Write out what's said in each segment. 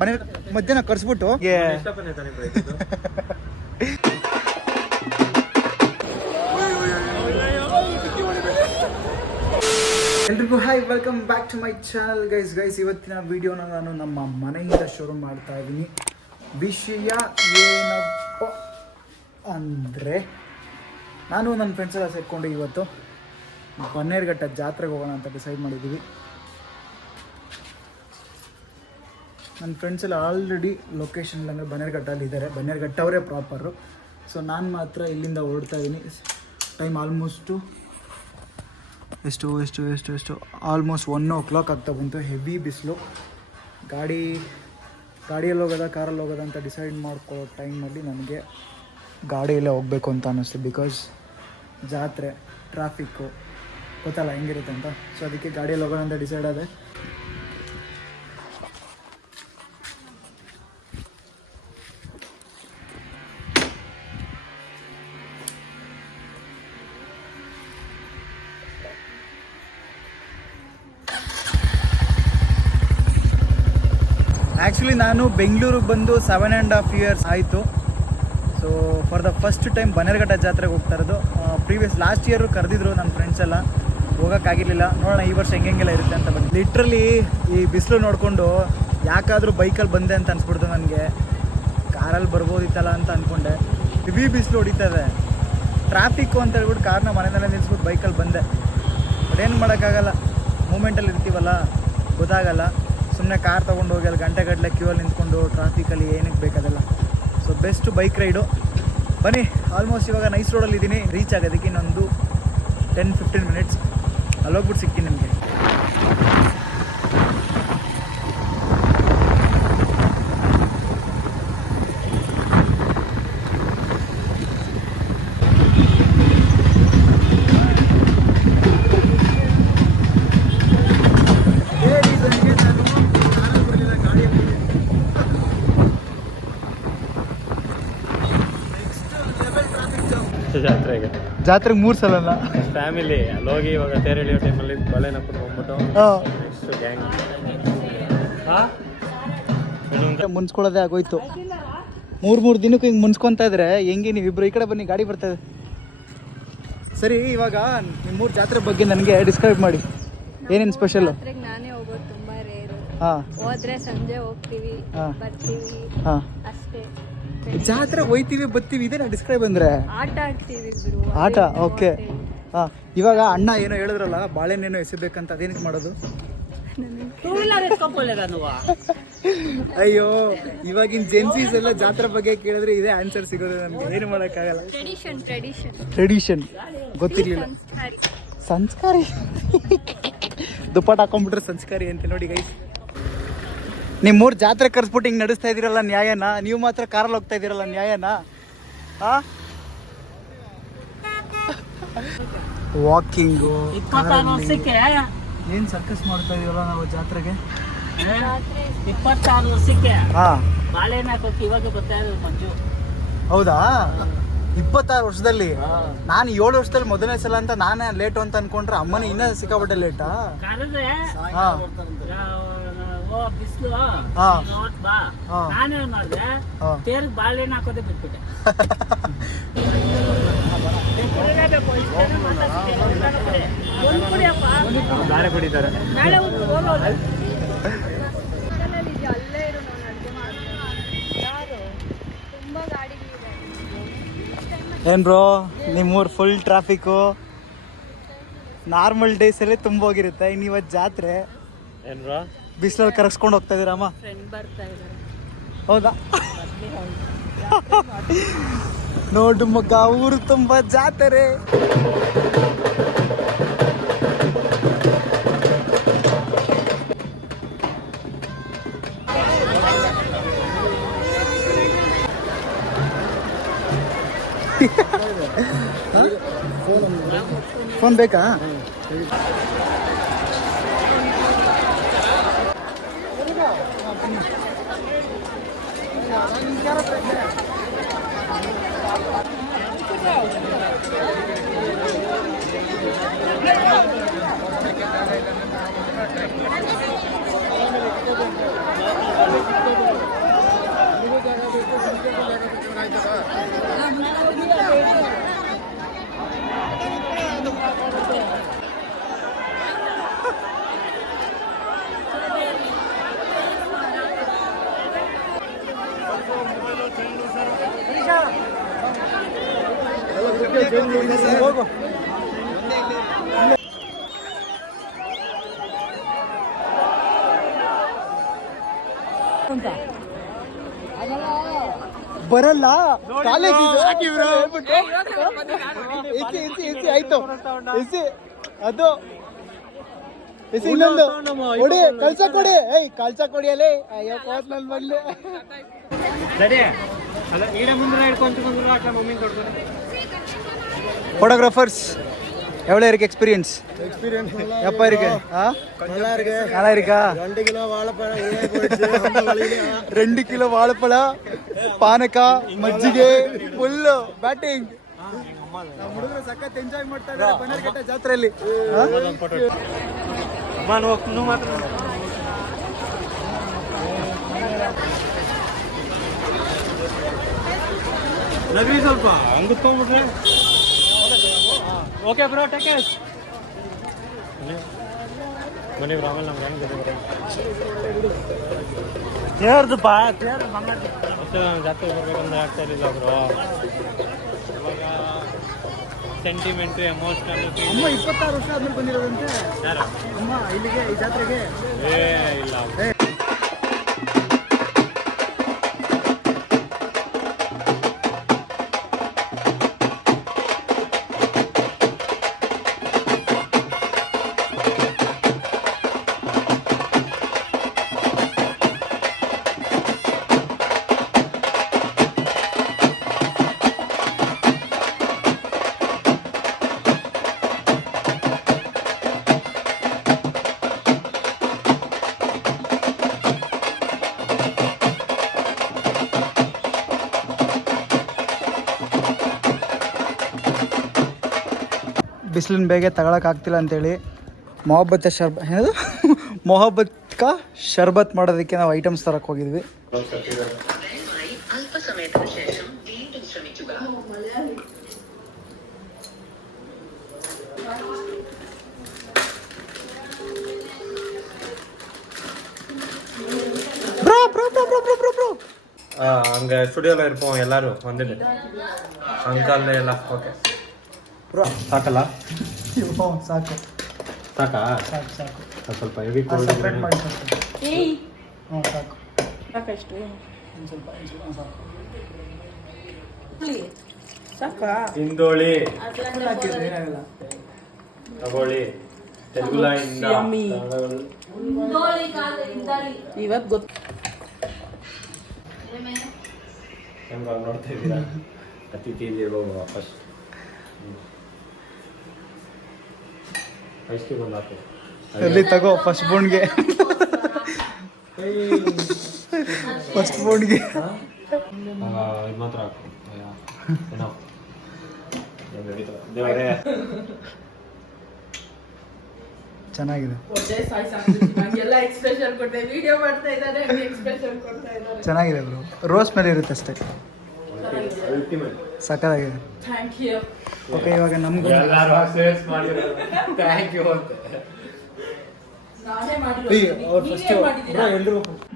ಮನೆ ಮಧ್ಯಾಹ್ನ ಕರ್ಸ್ಬಿಟ್ಟು. ಎಲ್ರಿಗೂ hi welcome back to my channel guys guys ಇವತ್ತಿನ ವಿಡಿಯೋನ ನಾನು ನಮ್ಮ ಮನೆಯಿಂದ ಶುರು ಮಾಡ್ತಾ ಇದ್ದೀನಿ ವಿಷಯ ಏನಪ್ಪ ಅಂದರೆ ನಾನು ನನ್ನ ಫ್ರೆಂಡ್ಸ್ ಎಲ್ಲ ಸೇರ್ಕೊಂಡು ಇವತ್ತು ಬನ್ನೇರ್ಘಟ್ಟ ಜಾತ್ರೆಗೆ ಹೋಗೋಣ ಅಂತ ಡಿಸೈಡ್ ಮಾಡಿದ್ದೀವಿ ನನ್ನ ಫ್ರೆಂಡ್ಸ್ ಎಲ್ಲ ಆಲ್ರೆಡಿ ಲೊಕೇಶನ್ ಅಂದರೆ ಬನ್ನೇರ್ಘಟ್ಟಲ್ಲಿ ಇದ್ದಾರೆ ಬನ್ನೇರ್ಘಟ್ಟವರೇ ಪ್ರಾಪರು ಸೊ ನಾನು ಮಾತ್ರ ಇಲ್ಲಿಂದ ಹೊರಡ್ತಾ ಇದ್ದೀನಿ. ಟೈಮ್ ಆಲ್ಮೋಸ್ಟು ಎಷ್ಟು ಎಷ್ಟು ಎಷ್ಟು ಎಷ್ಟು? ಆಲ್ಮೋಸ್ಟ್ ಒನ್ ಓ ಕ್ಲಾಕ್ ಆಗ್ತಾ ಬಂತು. ಹೆವಿ ಬಿಸಿಲು. ಗಾಡಿ, ಗಾಡಿಯಲ್ಲಿ ಹೋಗೋದ, ಕಾರಲ್ಲಿ ಹೋಗೋದ ಅಂತ ಡಿಸೈಡ್ ಮಾಡ್ಕೊಳ್ಳೋ ಟೈಮಲ್ಲಿ ನನಗೆ ಗಾಡಿಯಲ್ಲೇ ಹೋಗಬೇಕು ಅಂತ ಅನ್ನಿಸ್ತು. ಬಿಕಾಸ್ ಜಾತ್ರೆ ಟ್ರಾಫಿಕ್ಕು ಗೊತ್ತಲ್ಲ, ಹೆಂಗಿರುತ್ತೆ ಅಂತ. ಸೊ ಅದಕ್ಕೆ ಗಾಡಿಯಲ್ಲಿ ಹೋಗೋಣ ಅಂತ ಡಿಸೈಡ್ ಆದೆ. ನಾನು ಬೆಂಗಳೂರಿಗೆ ಬಂದು ಸೆವೆನ್ ಆ್ಯಂಡ್ ಹಾಫ್ ಇಯರ್ಸ್ ಆಯಿತು. So for the first time Bannerghatta ಜಾತ್ರೆಗೆ ಹೋಗ್ತಾ ಇರೋದು. ಪ್ರೀವಿಯಸ್ ಲಾಸ್ಟ್ ಇಯರು ಕರೆದಿದ್ರು ನನ್ನ ಫ್ರೆಂಡ್ಸ್ ಎಲ್ಲ. ಹೋಗೋಕ್ಕಾಗಿರ್ಲಿಲ್ಲ. ನೋಡೋಣ ಈ ವರ್ಷ ಹೆಂಗೆಲ್ಲ ಇರುತ್ತೆ ಅಂತ ಬಂದು ಲಿಟ್ರಲಿ ಈ ಬಿಸಿಲು ನೋಡಿಕೊಂಡು ಯಾಕಾದರೂ ಬೈಕಲ್ಲಿ ಬಂದೆ ಅಂತ ಅನ್ಸ್ಬಿಡ್ತು ನನಗೆ. ಕಾರಲ್ಲಿ ಬರ್ಬೋದಿತ್ತಲ್ಲ ಅಂತ ಅಂದ್ಕೊಂಡೆ ಹೆವಿ ಬಿಸಿಲು ಹೊಡಿತದೆ ಟ್ರಾಫಿಕ್ಕು ಅಂತ ಹೇಳ್ಬಿಟ್ಟು ಕಾರ್ನ ಮನೆಯಲ್ಲೇ ನಿಲ್ಲಿಸ್ಬಿಟ್ಟು ಬೈಕಲ್ಲಿ ಬಂದೆ. ಬಟ್ ಏನು ಮಾಡೋಕ್ಕಾಗಲ್ಲ. ಮೂಮೆಂಟಲ್ಲಿ ಇರ್ತೀವಲ್ಲ. ಗೊತ್ತಾಗಲ್ಲ. ಸುಮ್ಮನೆ ಕಾರ್ ತೊಗೊಂಡು ಹೋಗಿ ಅಲ್ಲಿ ಗಂಟೆ ಗಟ್ಟಲೆ ಕ್ಯೂ ಅಲ್ಲಿ ನಿಂತ್ಕೊಂಡು ಟ್ರಾಫಿಕಲ್ಲಿ ಏನಕ್ಕೆ ಬೇಕಾದಲ್ಲ. ಸೊ ಬೆಸ್ಟ್ ಬೈಕ್ ರೈಡು ಬನ್ನಿ ಆಲ್ಮೋಸ್ಟ್ ಇವಾಗ ನೈಸ್ ರೋಡಲ್ಲಿ ಇದ್ದೀನಿ ರೀಚ್ ಆಗೋದಕ್ಕೆ ಇನ್ನೊಂದು ಟೆನ್ ಫಿಫ್ಟೀನ್ ಮಿನಿಟ್ಸ್ ಅಲ್ಲೋಗ್ಬಿಟ್ಟು ಸಿಗ್ತೀನಿ ನಿಮಗೆ. ಜಾತ್ರೆಗೆ ಮೂರು ಸಲ ಅಲ್ಲ? ಫ್ಯಾಮಿಲಿ ಅಲ್ಲಿ ಹೋಗಿ ಇವಾಗ ತೇರು ಎಳೆಯೋ ಟೈಮಲ್ಲಿ ಬಲೆನ ಹೋಗ್ಬಿಟ್ಟು ನೆಕ್ಸ್ಟ್ ಗ್ಯಾಂಗ್ ಮುನ್ಸ್ಕೊಳ್ಳೋದೇ ಆಗೋಯ್ತು. ಮೂರು ಮೂರು ದಿನಕ್ಕೆ ಹಿಂಗೆ ಮುನ್ಸ್ಕೊತಾ ಇದ್ರೆ ಹೆಂಗೆ ನೀವಿಬ್ರು ಈ ಕಡೆ ಬನ್ನಿ ಗಾಡಿ ಬರ್ತದೆ ಸರಿ ಇವಾಗ ನಿಮ್ಮೂರು ಜಾತ್ರೆ ಬಗ್ಗೆ ನನಗೆ ಡಿಸ್ಕ್ರೈಬ್ ಮಾಡಿ. ಏನೇನು ಸ್ಪೆಷಲ್ಲು ನಾನೇ ಹೋಗೋದು ತುಂಬಾ ರೇರು ಹಾಂ. ಹೋದ್ರೆ ಸಂಜೆ ಹೋಗ್ತೀವಿ ಹಾ. ಬರ್ತೀವಿ ಹಾಂ. ಅಷ್ಟೇ. ಜಾತ್ರೆ ಹೋಯ್ತೀವಿ ಬತ್ತೀವಿ ಇದೇನ ಡಿಸ್ಕ್ರೈಬ್ ಅಂದ್ರೆ. ಆಟ ಆಡ್ತೀವಿ ಗುರು. ಆಟ? ಓಕೆ. ಹಾಂ ಇವಾಗ ಅಣ್ಣ ಏನೋ ಹೇಳಿದ್ರಲ್ಲ ಬಾಳೆಹಣ್ಣೇನೋ ಎಸಿಬೇಕಂತ ಅದೇನಕ್ಕೆ ಮಾಡೋದು? ಅಯ್ಯೋ ಇವಾಗಿನ ಜೆನ್ಸೀಸ್ ಎಲ್ಲ ಜಾತ್ರೆ ಬಗ್ಗೆ ಕೇಳಿದ್ರೆ ಇದೇ ಆನ್ಸರ್ ಸಿಗೋದು ನಮ್ಗೆ. ಏನು ಮಾಡೋಕ್ಕಾಗಲ್ಲ. ಟ್ರೆಡಿಷನ್ ಟ್ರೆಡಿಷನ್ ಟ್ರೆಡಿಷನ್ ಗೊತ್ತಿರ್ಲಿಲ್ಲ. ಸಂಸ್ಕಾರಿ. ದುಪ್ಪಾಟ ಹಾಕೊಂಡ್ಬಿಟ್ರೆ ಸಂಸ್ಕಾರಿ ಅಂತ ನೋಡಿ ಗೈಸ್ ನಿಮ್ಮ ಮೂರು ಜಾತ್ರೆ ಕರ್ಸ್ಬಿಟ್ಟು ಹಿಂಗೆ ನಡೆಸ್ತಾ ಇದ್ದೀರಲ್ಲ ನ್ಯಾಯನ? ನೀವು ಮಾತ್ರ ಕಾರಲ್ಲಿ ಹೋಗ್ತಾ ಇದ್ದೀರಲ್ಲ ನ್ಯಾಯನ? ಹಾ ವಾಕಿಂಗು ಏನು ಸರ್ಕಸ್ ಮಾಡ್ತಾ ಇದೀವಲ್ಲ ನಾವು ಜಾತ್ರೆಗೆ? ಜಾತ್ರೆ ಇಪ್ಪತ್ತಾರು ವರ್ಷಕ್ಕೆ. ಹಾ. ಬಾಳೆಹಣ್ಣು ಹಾಕೋಕೆ ಇವಾಗ ಬರ್ತಾ ಇರೋದು ಮಂಜು. ಹೌದಾ? ಇಪ್ಪತ್ತಾರು ವರ್ಷದಲ್ಲಿ? ನಾನು ಏಳು ವರ್ಷದಲ್ಲಿ ಮೊದಲನೇ ಸಲ ಅಂತ ನಾನೇ ಲೇಟ್ ಅಂತ ಅನ್ಕೊಂಡ್ರೆ ಅಮ್ಮನ ಇನ್ನ ಸಿಕ್ಕಾಪಟ್ಟೆ ಲೇಟಾ ಕರೆದ್ರೆ ಹಾ. ಓ ಬಿಸಿಲು. ಬಾ. ನಾನೇನ್ ಮಾಡಿದೆ. ತೇರ್ಗ್ ಬಾಳೆಹಣ್ಣು ಹಾಕೋದೇ ಬಿಟ್ಬಿಟ್ಟೆ ಏನ್ ಬ್ರೋ ನಿಮ್ಮೂರು ಫುಲ್ ಟ್ರಾಫಿಕ್ಕು ನಾರ್ಮಲ್ ಡೇಸಲ್ಲೇ ತುಂಬ ಹೋಗಿರುತ್ತೆ ಇನ್ ಇವತ್ತು ಜಾತ್ರೆ ಏನ್ರಾ ಬಿಸಿಲಲ್ಲಿ ಕರಗಿಸ್ಕೊಂಡು ಹೋಗ್ತಾ ಇದ್ದೀರಮ್ಮ ಫ್ರೆಂಡ್ ಬರ್ತಾ ಇದ್ದಾರೆ. ಹೌದಾ? ನೋಡು ಮಗ ಊರು ತುಂಬ ಜಾತ್ರೆ. ಫೋನ್ ಬೇಕಾ? Legal. ಅಲ್ಲ ಕಾಲೇಜ್ ಇಸಿ ಆಯ್ತು. ಅದು. ಇಸಿ ಇನ್ನೊಂದು. ಕೊಡಿ ಕಳ್ಸ ಕೊಡಿ. ಏಯ್ ಕಳ್ಸ ಕೊಡಿ ಅಲ್ಲಿ. ಅಯ್ಯೋ ಕೋಸ್ ಫೋಟೋಗ್ರಾಫರ್ಸ್ எவ்வளோ இருக்கு எக்ஸ்பீரியன்ஸ் எக்ஸ்பீரியன்ஸ் எப்போ இருக்கு ஆ நல்லா இருக்கு நல்லா இருக்கா ரெண்டு கிலோ வாழைப்பழம் ரெண்டு கிலோ வாழைப்பழம் பானக்கா ಮಜ್ಜಿಗೆ ಫುಲ್ಲು ಬ್ಯಾಟಿಂಗ್ ಹುಡುಗರು ಸಖತ್ ಎಂಜಾಯ್ ಮಾಡ್ತಾ ಇದ್ದಾರೆ ಬನ್ನೇರ್ಘಟ್ಟ ಜಾತ್ರೆಯಲ್ಲಿ ನಗರಿ ಸ್ವಲ್ಪ ಹಂಗೆ ತೊಗೊಂಡ್ಬಿಟ್ರೆ ಓಕೆ ಬ್ರೋ ಟೇಕೇಸ್ ಮನೆ ರಾಮಲ್ ನಮ್ಗೆ ಹೆಂಗೆ ಬಿಟ್ಟಿದ್ರೆ ತೇರ್ದು ಬಾ ತೇರ್ದು ಮತ್ತೆ ಜಾತ್ರೆ ಬರ್ಬೇಕಂದ್ರೆ ಆಗ್ತಾ ಇರಲಿಲ್ಲ ಬ್ರೋ. ಇವಾಗ ಸೆಂಟಿಮೆಂಟ್ ಎಮೋಷನಲ್ ಅಮ್ಮ ಇಪ್ಪತ್ತಾರು ವರ್ಷ ಆದ್ಮೇಲೆ ಬಂದಿರೋದಂತೆ. ಯಾರು? ಅಮ್ಮ ಇಲ್ಲಿಗೆ ಈ ಜಾತ್ರೆಗೆ? ಏ ಇಲ್ಲ. ಬಿಸಿಲಿನ ಬೇಗೆ ತಗೊಳಕ್ಕಾಗ್ತಿಲ್ಲ ಅಂತೇಳಿ ಮೊಹಬ್ಬತ್ತ ಶರ್ಬ ಏನದು? ಮೊಹಬ್ಬತ್ಕ ಶರ್ಬತ್ ಮಾಡೋದಕ್ಕೆ ನಾವು ಐಟಮ್ಸ್ ತರಕ್ಕೆ ಹೋಗಿದ್ವಿ. ಹಂಗ ஸ்டுடியோவில் ಇರ್ಪೋ ಎಲ್ಲಾರು வந்துட்டு ಅಂಕಲ್ ಎಲ್ಲ ಓಕೆ ಸಾಕಲ್ಲ? ಸಾಕು. ಸಾಕಾ? ಸಾಕು ಸಾಕು. ಅದು ಸ್ವಲ್ಪ ಹೆವಿ ಕೋಲ್ಡ್ ಸಪ್ರೇಟ್ ಮಾಡಿ ಸಾಕು. ಹ್ಞೂ ಸಾಕು. ಸಾಕಷ್ಟು. ಒಂದು ಸ್ವಲ್ಪ ಒಂದು ಸಾಕು ಸಾಕು ಸಾಕಾ? ಹಿಂದೋಳಿ. ಹಾಕಿದ್ರೆ ಏನಾಗಲ್ಲ. ತಗೊಳ್ಳಿ. ತೆಲುಗುಲಾಯಿಂದ Yummy. ಇವತ್ತು ಗೊತ್ತು ಹೆಂಗ ನೋಡ್ತಾ ಇದ್ದೀರಾ? ಅತಿಥಿ ದೇವೋ ವಾಪಸ್ ಹಾಕು. ಎಲ್ಲಿ ತಗೋ ಫಸ್ಟ್ ಬೋನ್ಗೆ ಫಸ್ಟ್ ಬೋನ್ಗೆ ಇದು ಮಾತ್ರ ಹಾಕು. ಏನೋ. ದೇವರೇ. ಚೆನ್ನಾಗಿದೆ. ಚೆನ್ನಾಗಿದೆ ಬ್ರೋ ರೋಸ್ ಮೇಲೆ ಇರುತ್ತೆ ಅಷ್ಟೇ. ಸಕ್ಕತ್ತಾಗಿದೆ ಥ್ಯಾಂಕ್ ಯು ಓಕೆ ಇವಾಗ ನಮ್ಗೆ ಎಲ್ಲರೂ ಸೇಲ್ಸ್ ಮಾಡಿರೋದು. ಥ್ಯಾಂಕ್ ಯು ಅಂತ.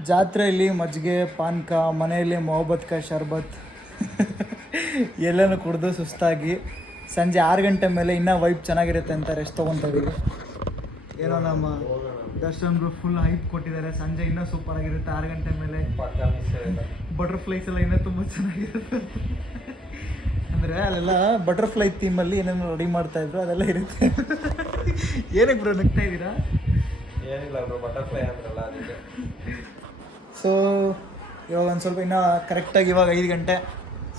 ಜಾತ್ರೆಯಲ್ಲಿ ಮಜ್ಜಿಗೆ ಪಾನ್ಕ ಮನೆಯಲ್ಲಿ ಮೊಹಬತ್ಕ ಶರ್ಬತ್. ಎಲ್ಲನೂ ಕುಡಿದು ಸುಸ್ತಾಗಿ ಸಂಜೆ ಆರು ಗಂಟೆ ಮೇಲೆ ಇನ್ನೂ ವೈಬ್ ಚೆನ್ನಾಗಿರುತ್ತೆ ಅಂತ ರೆಸ್ಟ್ ತೊಗೊತಾ ಇದೀವಿ ಏನೋ ನಮ್ಮ ದರ್ಶನ್ರು ಫುಲ್ ಹೈಪ್ ಕೊಟ್ಟಿದ್ದಾರೆ. ಸಂಜೆ ಇನ್ನೂ ಸೂಪರ್ ಆಗಿರುತ್ತೆ. ಆರು ಗಂಟೆ ಮೇಲೆ ಬಟರ್ಫ್ಲೈಸ್ ಎಲ್ಲ ಇನ್ನೂ ತುಂಬ ಚೆನ್ನಾಗಿರುತ್ತೆ. ಅಂದರೆ ಅಲ್ಲೆಲ್ಲ ಬಟರ್ಫ್ಲೈ ಥೀಮಲ್ಲಿ ಏನೇನೋ ರೆಡಿ ಮಾಡ್ತಾ ಇದ್ರು ಅದೆಲ್ಲ ಇರುತ್ತೆ. ಏನಕ್ಕೆ ಬ್ರೋ ನಗ್ತಾ ಇದ್ದೀರಾ? ಏನಿಲ್ಲ ಬ್ರೋ ಬಟರ್ಫ್ಲೈ ಅಂದ್ರಲ್ಲ ಅದಕ್ಕೆ. ಸೊ ಇವಾಗ ಒಂದು ಸ್ವಲ್ಪ ಇನ್ನೂ ಕರೆಕ್ಟಾಗಿ ಇವಾಗ ಐದು ಗಂಟೆ.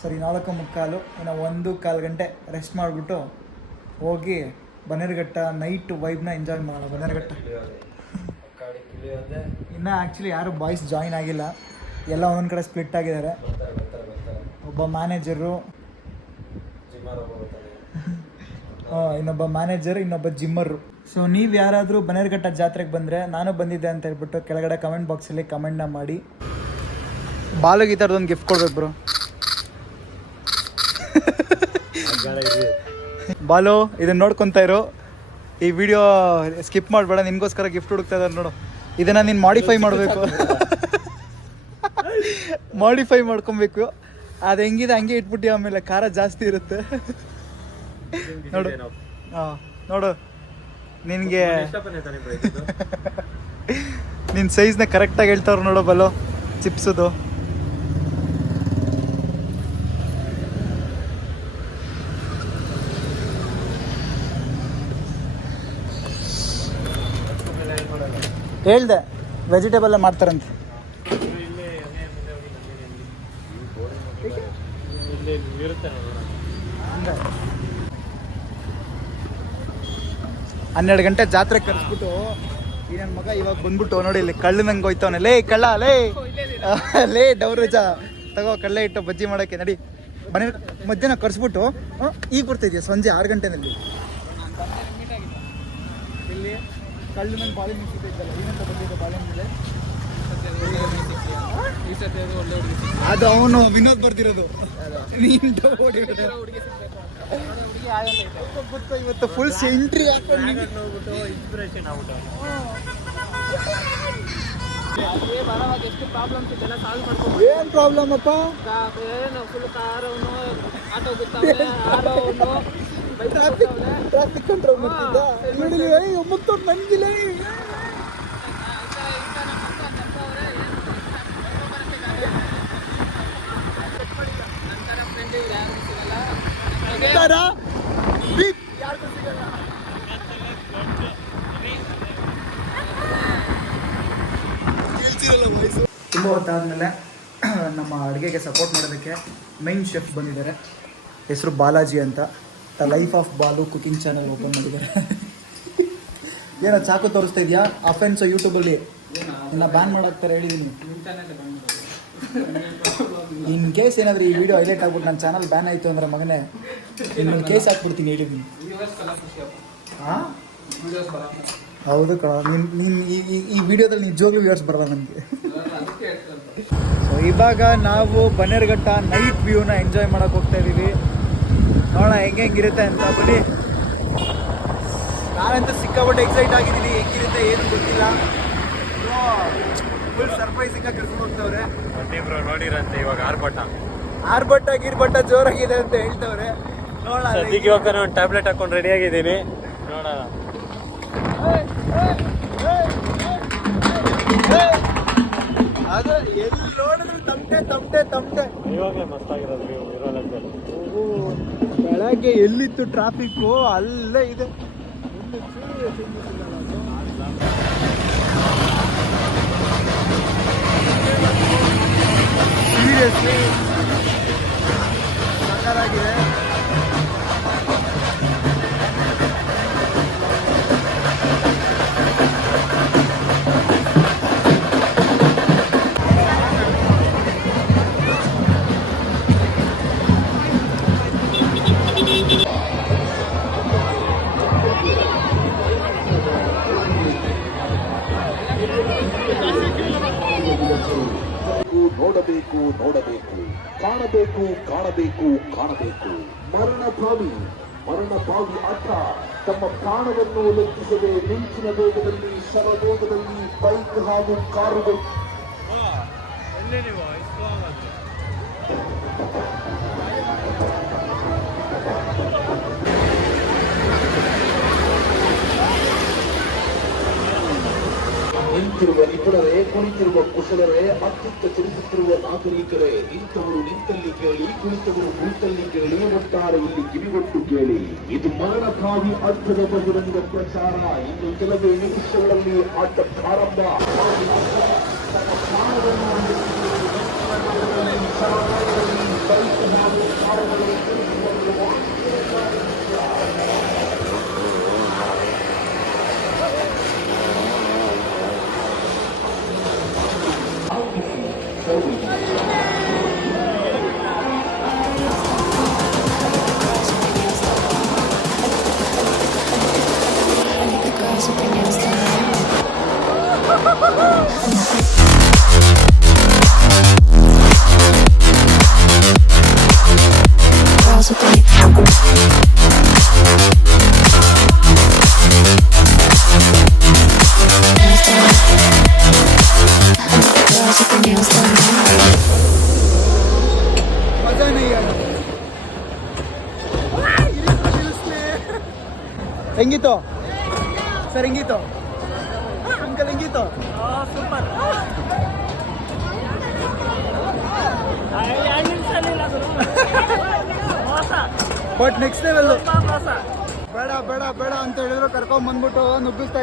ಸರಿ ನಾಲ್ಕು ಮುಕ್ಕಾಲು. ಇನ್ನು ಒಂದು ಕಾಲು ಗಂಟೆ ರೆಸ್ಟ್ ಮಾಡಿಬಿಟ್ಟು ಹೋಗಿ ಬನ್ನೇರುಘಟ್ಟ ನೈಟ್ ವೈಬ್ನ ಎಂಜಾಯ್ ಮಾಡೋಣ ಬನ್ನೇರುಘಟ್ಟ ಇನ್ನು ಆ್ಯಕ್ಚುಲಿ ಯಾರು ಬಾಯ್ಸ್ ಜಾಯಿನ್ ಆಗಿಲ್ಲ. ಎಲ್ಲ ಒಂದೊಂದು ಕಡೆ ಸ್ಪ್ಲಿಟ್ ಆಗಿದ್ದಾರೆ. ಒಬ್ಬ ಮ್ಯಾನೇಜರು ಇನ್ನೊಬ್ಬ ಮ್ಯಾನೇಜರ್ ಇನ್ನೊಬ್ಬ ಜಿಮ್ಮರು ಸೊ ನೀವು ಯಾರಾದರೂ ಬನೇರ್ಘಟ್ಟ ಜಾತ್ರೆಗೆ ಬಂದರೆ ನಾನು ಬಂದಿದ್ದೆ ಅಂತ ಹೇಳ್ಬಿಟ್ಟು ಕೆಳಗಡೆ ಕಮೆಂಟ್ ಬಾಕ್ಸಲ್ಲಿ ಕಮೆಂಟ್ನ ಮಾಡಿ. ಬಾಲು ಈ ಥರದೊಂದು ಗಿಫ್ಟ್ ಕೊಡ್ಬೇಕು ಬ್ರೋ ಬಾಲು ಇದನ್ನ ನೋಡ್ಕೊಂತ ಇರು. ಈ ವಿಡಿಯೋ ಸ್ಕಿಪ್ ಮಾಡಬೇಡ ನಿನ್ಗೋಸ್ಕರ ಗಿಫ್ಟ್ ಹುಡುಕ್ತಾ ಇದ್ದಾರೆ ನೋಡು. ಇದನ್ನ ನೀನು ಮಾಡಿಫೈ ಮಾಡಬೇಕು. ಮಾಡಿಫೈ ಮಾಡ್ಕೊಬೇಕು. ಅದು ಹೆಂಗಿದೆ ಹಂಗೆ ಇಟ್ಬಿಟ್ಟು ಆಮೇಲೆ ಖಾರ ಜಾಸ್ತಿ ಇರುತ್ತೆ. ನೋಡು. ಹಾ ನೋಡು. ನಿನಗೆ? ನಿನ್ನ ಸೈಜ್ನ ಕರೆಕ್ಟಾಗಿ ಹೇಳ್ತಾವ್ರು ನೋಡು ಬಲೋ. ಚಿಪ್ಸದು. ಹೇಳ್ದೆ ವೆಜಿಟೇಬಲ್ ಮಾಡ್ತಾರಂತೆ. ಹನ್ನೆರಡು ಗಂಟೆ ಜಾತ್ರೆ ಕರೆಸ್ಬಿಟ್ಟು ಈ ನನ್ನ ಮಗ ಇವಾಗ ಬಂದ್ಬಿಟ್ಟು ನೋಡಿ ಇಲ್ಲಿ ಕಳ್ಳನಂಗೆ ಹೋಯ್ತವನೆ. ಲೇ, ಕಳ್ಳ, ಲೇ. ಲೇ, ಡೌರಜ. ತಗೋ, ಕಳ್ಳೆ ಇಟ್ಟು ಬಜ್ಜಿ ಮಾಡೋಕ್ಕೆ ನಡಿ. ಮನೆ ಮಧ್ಯಾಹ್ನ ಕರೆಸ್ಬಿಟ್ಟು ಈಗ ಬರ್ತಿದ್ಯಾ ಸಂಜೆ ಆರು ಗಂಟೆನಲ್ಲಿ ಇಲ್ಲಿ ಕಳ್ಳನಂಗೆ ಬಾಳೆಹಣ್ಣು ಸಿಗ್ತೈತಲ್ಲ ಏನಂತ ಬಂದಿದೆ ಬಾಳೆಹಣ್ಣು ಮೇಲೆ. ಅದು ಅವನು ವಿನೋದ್ ಬರ್ತಿರೋದು ನೀನ್ ಇವತ್ತು ಫುಲ್ ಸೆಂಟ್ರಿ ಇನ್ಸ್ಪಿರೇಷನ್ ಎಷ್ಟು ಪ್ರಾಬ್ಲಮ್ಸ್ ಇದೆಲ್ಲ ಸಾಲ್ವ್ ಮಾಡ್ಕೊಂಡು ಏನ್ ಪ್ರಾಬ್ಲಮ್ ಅಪ್ಪ? ಏನು ಫುಲ್ ಕಾರ್ ಅವನು ಆಟೋ ಅವನು. ಟ್ರಾಫಿಕ್ ಟ್ರಾಫಿಕ್ ಕಂಟ್ರೋಲ್ ಮಾಡ್ತಿದ್ದ ಏಯ್ ಒಮ್ಮತ್ತವ್ರು ನನ್ಗಿಲ್ಲ ತುಂಬ ಹೊತ್ತಾದ್ಮೇಲೆ ನಮ್ಮ ಅಡುಗೆಗೆ ಸಪೋರ್ಟ್ ಮಾಡೋದಕ್ಕೆ ಮೈನ್ ಶೆಫ್ ಬಂದಿದ್ದಾರೆ. ಹೆಸರು ಬಾಲಾಜಿ ಅಂತ. The life of Balu cooking channel open ಮಾಡಿದ್ದಾರೆ. ಏನೋ ಚಾಕು ತೋರಿಸ್ತಾ ಇದೆಯಾ? ಅಫೆನ್ಸ್ ಯೂಟ್ಯೂಬಲ್ಲಿ ಎಲ್ಲ ಬ್ಯಾನ್ ಮಾಡಾಕ್ತಾರೆ ಹೇಳಿದ್ದೀನಿ ಇನ್ ಕೇಸ್ ಏನಾದರೂ ಈ ವಿಡಿಯೋ ಹೈಲೈಟ್ ಆಗ್ಬಿಟ್ಟು ನನ್ನ ಚಾನಲ್ ಬ್ಯಾನ್ ಆಯಿತು ಅಂದ್ರೆ ಮಗನೇ ಇನ್ನೊಂದು ಕೇಸ್ ಹಾಕ್ಬಿಡ್ತೀನಿ ಹೇಳಿದ್ದೀನಿ ಹಾಂ ಹೌದು ಕಣ, ನಿನ್ ಈ ವಿಡಿಯೋದಲ್ಲಿ ನಿಜವಾಗ್ಲೂ ವಿವರ್ಸ್ ಬರಲ್ಲ ನಮಗೆ ಇವಾಗ ನಾವು ಬನ್ನೇರ್ಘಟ್ಟ ನೈಟ್ ವ್ಯೂನ ಎಂಜಾಯ್ ಮಾಡೋಕೆ ಹೋಗ್ತಾ ಇದ್ದೀವಿ ನೋಡೋಣ ಹೆಂಗೆ ಹೆಂಗಿರುತ್ತೆ ಅಂತ ಬನ್ನಿ. ನಾನಂತೂ ಸಿಕ್ಕಾಪಟ್ಟೆ ಎಕ್ಸೈಟ್ ಆಗಿದ್ದೀನಿ ಹೆಂಗಿರುತ್ತೆ ಏನು ಗೊತ್ತಿಲ್ಲ. ಫುಲ್ ಸರ್ಪ್ರೈಸಿಂಗ ಕರ್ಕೊಂಡು ಹೋಗ್ತವ್ರೆ. ಬ್ರೋ ನೋಡಿರಂತೆ ಇವಾಗ ಆರ್ಭಟ. ಆರ್ಭಟ ಗೀರ್ಭಟ ಜೋರಾಗಿದೆ ಅಂತ ಹೇಳ್ತವ್ರೆ. ನೋಡೋಣ ಈಗ ಇವಾಗ ನಾನು ಟ್ಯಾಬ್ಲೆಟ್ ಹಾಕೊಂಡು ರೆಡಿ ಆಗಿದ್ದೀನಿ. ನೋಡೋಣ. ಅದು ಎಲ್ಲಿ ನೋಡಿದ್ರು ತಮ್ಟೆ ತಮ್ಟೆ ತಮ್ಟೆ. ಇವಾಗಲೇ ಮಸ್ತಾಗಿರೋದು ನೀವು ಇರೋ ಲೆಕ್ಕದಲ್ಲಿ ಬೆಳಗ್ಗೆ ಎಲ್ಲಿತ್ತು ಟ್ರಾಫಿಕ್ಕು ಅಲ್ಲೇ ಇದೆ. ಸೀರಿಯಸ್ಲಿ ಸಕ್ಕತ್ತಾಗಿದೆ ಕಾಣಬೇಕು ಕಾಣಬೇಕು ಕಾಣಬೇಕು. ಮರಣ ಮರಣಭಾವಿ ಮರಣ ಭಾವಿ ಆಟ ತಮ್ಮ ಪ್ರಾಣವನ್ನು ಲೆಕ್ಕಿಸದೆ ಮಿಂಚಿನ ವೇಗದಲ್ಲಿ, ಸರವೇಗದಲ್ಲಿ ಬೈಕ್ ಹಾಗೂ ಕಾರುಗಳು. ನಿಂತಿರುವ ನಿಪುಣರೇ, ಕುಳಿತಿರುವ ಕುಶಲರೇ ಅತ್ಯಂತ ಚಲಿಸುತ್ತಿರುವ ನಾಗರಿಕರೇ, ನಿಂತವರು ನಿಂತಲ್ಲಿ ಕೇಳಿ, ಕುಳಿತವರು ಕುಳಿತಲ್ಲಿ ಕೇಳಿ, ಒಟ್ಟಾರೆ ಇಲ್ಲಿ ಕಿವಿಗೊಟ್ಟು ಕೇಳಿ. ಇದು ಮರಣಕಾವಿ ಅರ್ಥದ ಬಹಿರಂಗ ಪ್ರಚಾರ. ಇನ್ನು ಕೆಲವೇ ನಿಮಿಷಗಳಲ್ಲಿ ಆಟ ಪ್ರಾರಂಭ. Woohoo!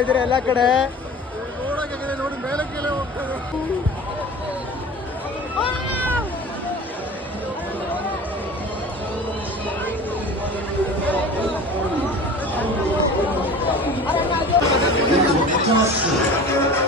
ಇದ್ದೀರಾ ಎಲ್ಲ ಕಡೆ. ನೋಡಿ ಮೇಲೆ ಕೀழே ಹೋಗ್ತದೆ ಏಯ್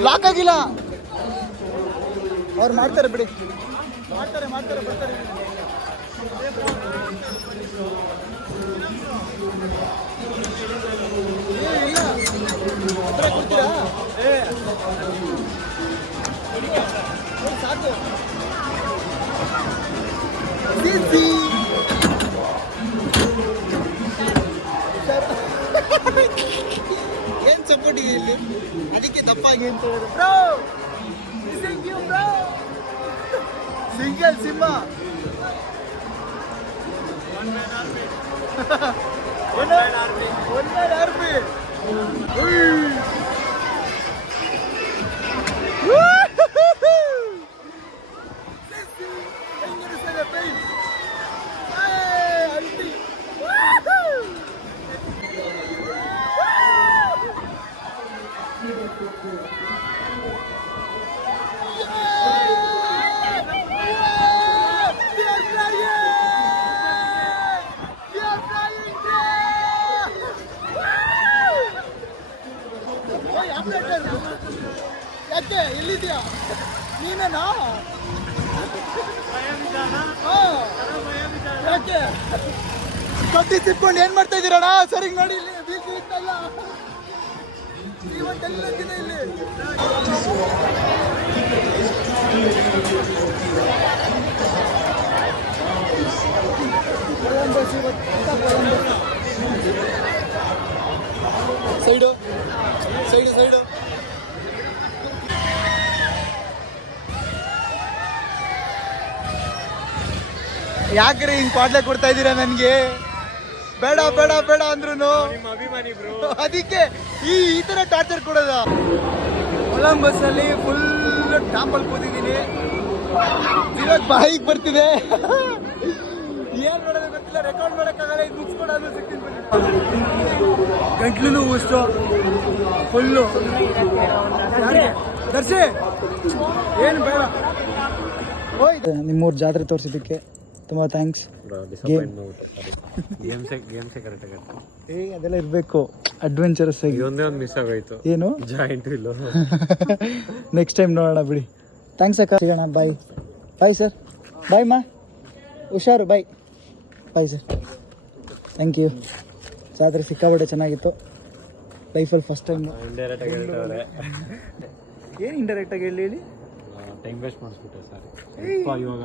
ಲಾಕ್ ಆಗಿಲ್ಲ ಅವ್ರು ಮಾಡ್ತಾರೆ ಬಿಡಿ ಮಾಡ್ತಾರೆ ಮಾಡ್ತಾರೆ ಬರ್ತಾರೆ ಏ, ಇಲ್ಲ. ಹತ್ರ ಕೊಡ್ತೀರಾ ಏ. ಏ, ಸಾಕು ಸಿಸಿ. ಸಪೋರ್ಟ್ ಇದೆ ಇಲ್ಲಿ. ಅದಕ್ಕೆ ತಪ್ಪಾಗಿ ಅಂತ ಹೇಳಿದ್ರು. Bro missing you bro single Simha. One man army ಯಾಕೆ ಎಲ್ಲಿದ್ಯಾ ನೀನೇನಾ. ಯಾಕೆ? ಕತ್ತಿ ತಿಟ್ಕೊಂಡು ಏನ್ ಮಾಡ್ತಾ ಇದ್ದೀರಣ್ಣ? ಸರಿ, ನೋಡಿ ಇಲ್ಲಿ, ಬೀಚ್ ಇತ್ತಲ್ಲ. ಇಲ್ಲಿ? ಸೈಡು. Side side. ಯಾಕ್ರಿ ಹಿಂಗ್ ಪಾಟ್ಲೆ ಕೊಡ್ತಾ ಇದ್ದೀರಾ ನನ್ಗೆ? ಬೇಡ ಬೇಡ ಬೇಡ ಅಂದ್ರು ಅದಕ್ಕೆ ಈ ಈ ತರ ಟಾರ್ಚರ್ ಕೊಡೋದ. ಕೊಲಂಬಸ್ ಅಲ್ಲಿ ಫುಲ್ ಟಾಪಲ್ಲಿ ಕೂತಿದ್ದೀನಿ. ಇವಾಗ ಬಾಯಿಗೆ ಬರ್ತಿದೆ. ಏನ್ ಮಾಡೋದು ಗೊತ್ತಿಲ್ಲ ರೆಕಾರ್ಡ್ ಮಾಡೋಕ್ಕಾಗಲ್ಲ ಇದು ಮುಗಿಸ್ಕೊಡೋದು ಸಿಗ್ತೀನಿ ಗಂಟ್ಲು ಅಷ್ಟು ಫುಲ್ಲು. ದರ್ಶಿ! ಏನು ಬೇಡ ನಿಮ್ಮೂರು ಜಾತ್ರೆ ತೋರಿಸಿದ್ದಕ್ಕೆ ತುಂಬ ಥ್ಯಾಂಕ್ಸ್ ಏ ಅದೆಲ್ಲ ಇರಬೇಕು. ಅಡ್ವೆಂಚರಸ್ ಆಗಿ. ಒಂದೇ ಒಂದು ಮಿಸ್ ಆಗೋಯ್ತು. ಏನು? ಜಾಯಿಂಟ್ ಇಲ್ಲ ನೆಕ್ಸ್ಟ್ ಟೈಮ್ ನೋಡೋಣ ಬಿಡಿ. ಥ್ಯಾಂಕ್ಸ್ ಅಕ್ಕ. ಸಿಗೋಣ ಬಾಯ್ ಬಾಯ್ ಸರ್ ಬಾಯ್ ಮಾ ಹುಷಾರು. Bye bye sir thank you ಜಾತ್ರೆ ಸಿಕ್ಕಾಪಟ್ಟೆ ಚೆನ್ನಾಗಿತ್ತು. ಲೈಫಲ್ಲಿ ಫಸ್ಟ್ ಟೈಮ್ ಇಂಡೈರೆಕ್ಟ್ ಆಗಿ ಹೇಳ್ತವ್ರೆ ಏನು ಇಂಡೈರೆಕ್ಟಾಗಿ ಹೇಳಿ ಹೇಳಿ? ಟೈಮ್ ವೇಸ್ಟ್ ಮಾಡಿಸ್ಬಿಟ್ಟೆ ಸರ್ ಇವಾಗ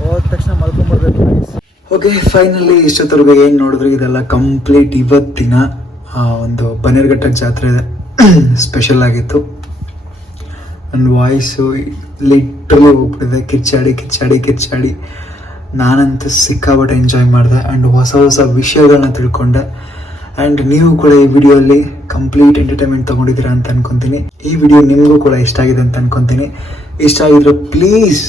ಹೋದ ತಕ್ಷಣ ಮಲ್ಕೊಂಡ್ಬರ್ಬೇಕು ಓಕೆ ಫೈನಲಿ ಇಷ್ಟೊತ್ತವರೆಗೂ ಏನು ನೋಡಿದ್ರು? ಇದೆಲ್ಲ ಕಂಪ್ಲೀಟ್ ಇವತ್ತಿನ ಒಂದು ಬನ್ನೇರ್ಘಟ್ಟಕ್ಕೆ ಜಾತ್ರೆ ಸ್ಪೆಷಲ್ ಆಗಿತ್ತು. ನನ್ನ ವಾಯ್ಸು ಲಿಟ್ರಲಿ ಹೋಗ್ಬಿಟ್ಟಿದೆ ಕಿಚ್ಚಾಡಿ ಕಿಚ್ಚಾಡಿ ಕಿಚ್ಚಾಡಿ ನಾನಂತೂ ಸಿಕ್ಕಾಪಟ್ಟೆ ಎಂಜಾಯ್ ಮಾಡಿದೆ ಆ್ಯಂಡ್ ಹೊಸ ಹೊಸ ವಿಷಯಗಳನ್ನ ತಿಳ್ಕೊಂಡೆ. ಆ್ಯಂಡ್ ನೀವು ಕೂಡ ಈ ವಿಡಿಯೋಲ್ಲಿ ಕಂಪ್ಲೀಟ್ ಎಂಟರ್ಟೈನ್ಮೆಂಟ್ ತೊಗೊಂಡಿದ್ದೀರಾ ಅಂತ ಅನ್ಕೊತೀನಿ. ಈ ವಿಡಿಯೋ ನಿಮಗೂ ಕೂಡ ಇಷ್ಟ ಆಗಿದೆ ಅಂತ ಅನ್ಕೊತೀನಿ. ಇಷ್ಟ ಆಗಿದ್ರೆ ಪ್ಲೀಸ್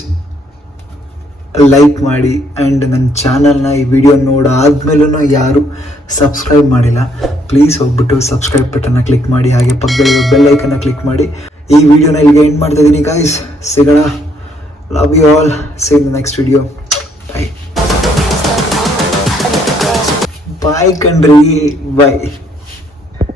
ಲೈಕ್ ಮಾಡಿ ಆ್ಯಂಡ್ ನನ್ನ ಚಾನಲ್ನ ಈ ವಿಡಿಯೋ ನೋಡಾದ್ಮೇಲೂ ಯಾರು ಸಬ್ಸ್ಕ್ರೈಬ್ ಮಾಡಿಲ್ಲ. ಪ್ಲೀಸ್ ಹೋಗ್ಬಿಟ್ಟು ಸಬ್ಸ್ಕ್ರೈಬ್ ಬಟನ್ನ ಕ್ಲಿಕ್ ಮಾಡಿ, ಹಾಗೆ ಪಕ್ಕದಲ್ಲಿರೋ ಬೆಲ್ ಐಕನ್ನ ಕ್ಲಿಕ್ ಮಾಡಿ. ಈ ವಿಡಿಯೋನ ಇಲ್ಲಿಗೆ ಎಂಡ್ ಮಾಡ್ತಾ ಇದ್ದೀನಿ ಗಾಯ್ಸ್ ಸಿಗೋಣ. Love you all see in next video bye bye ಕಣ್ರಿ ಬಾಯ್